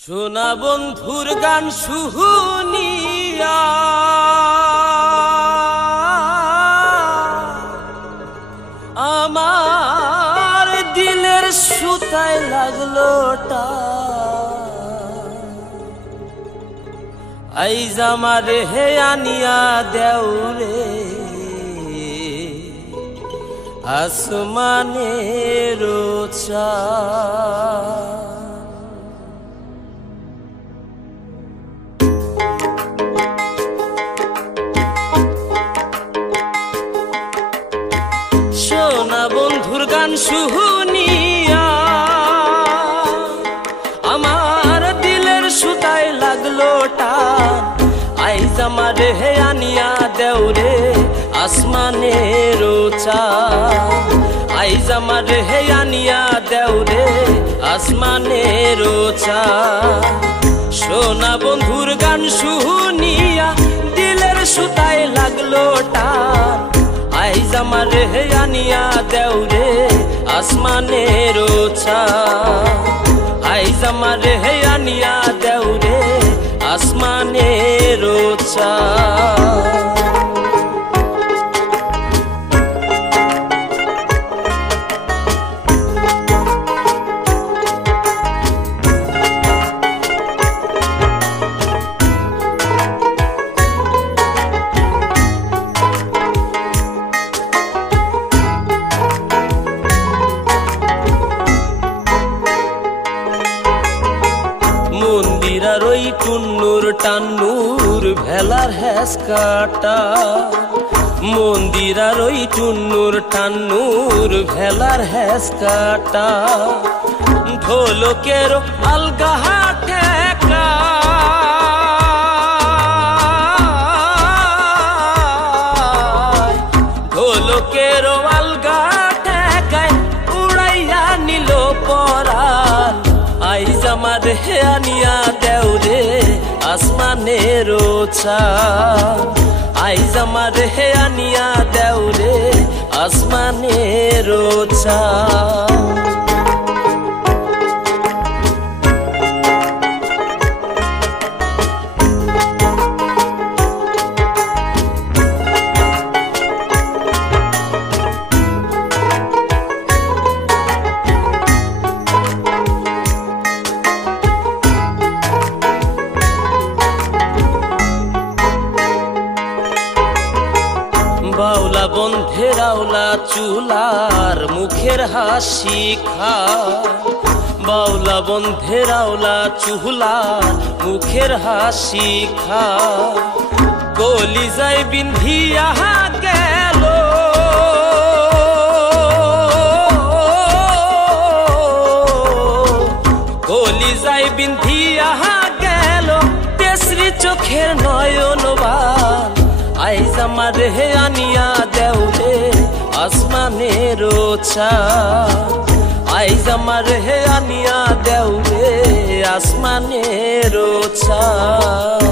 সোনা বন্ধুর গান শুনিয়া আমার দিলের সুতায় লাগলো আইজ আমারে হে আনিয়া দেউরে আসমানের চাঁদ। সোনা বন্ধুর গান শুনিয়া আমার দিলের সুতায় লাগলো টান আইজ আমারে হে আনিয়া দেউরে আসমানের চাঁদ। আইজ আমারে হে আনিয়া দেউরে আসমানের চাঁদ। সোনা বন্ধুর গান শুনিয়া দিলের সুতায় লাগলো টান আইজ আমারে হে আনিয়া দেউরে আসমানের চাঁদ। আইজ আমারে হে আনিয়া দেউরে আসমানের চাঁদ। মন্দিরার ওই টুন্নুর টান্নুর ভেলার হ্যাস কাটা মন্দিরার ওই টুন্নুর টান্নুর ভেলার হ্যাস কাটা ঢোলকের আলগা ঠেকা ঢোলকের আলগা ঠেকায় উড়াইয়া নিল পরাণ আইজ আমারে হে আনিয়া দেউরে আসমানের চাঁদ। আইজ আমারে হে আনিয়া দেউরে আসমানের চাঁদ। বাউলা বন্ধের আওলা চুলার মুখের হাসি খা বাউলা বন্ধের আওলা চুলার মুখের হাসি খা কলিজায় বিন্ধিয়া গেল কলিজায় বিন্ধিয়া গেল তেসরি চোখের নয়নবান আইজ আমারে হে আনিয়া দেউরে আসমানের চাঁদ। আইজ আমারে হে আনিয়া দেউরে আসমানের চাঁদ।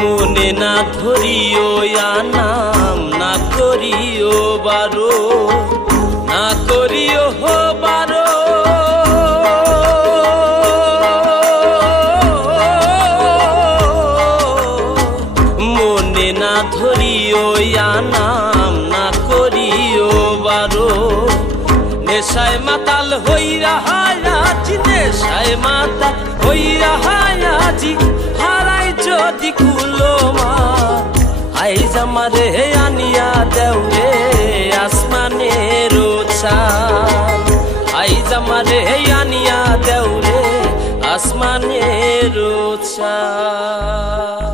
মনে না ধরিও নাম না করিও বারো না করিও হো বারো মনে না ধরিও নাম না করিও বারো নেশায় মাতাল হইয়া হায়াজি নেশায় মাতাল হইয়া হায়াজি হারাই যদি কুলোমা আইজ আমারে হে আনিয়া দেউরে আসমানের চাঁদ। আইজ আমারে হে আনিয়া দেউরে আসমানের চাঁদ।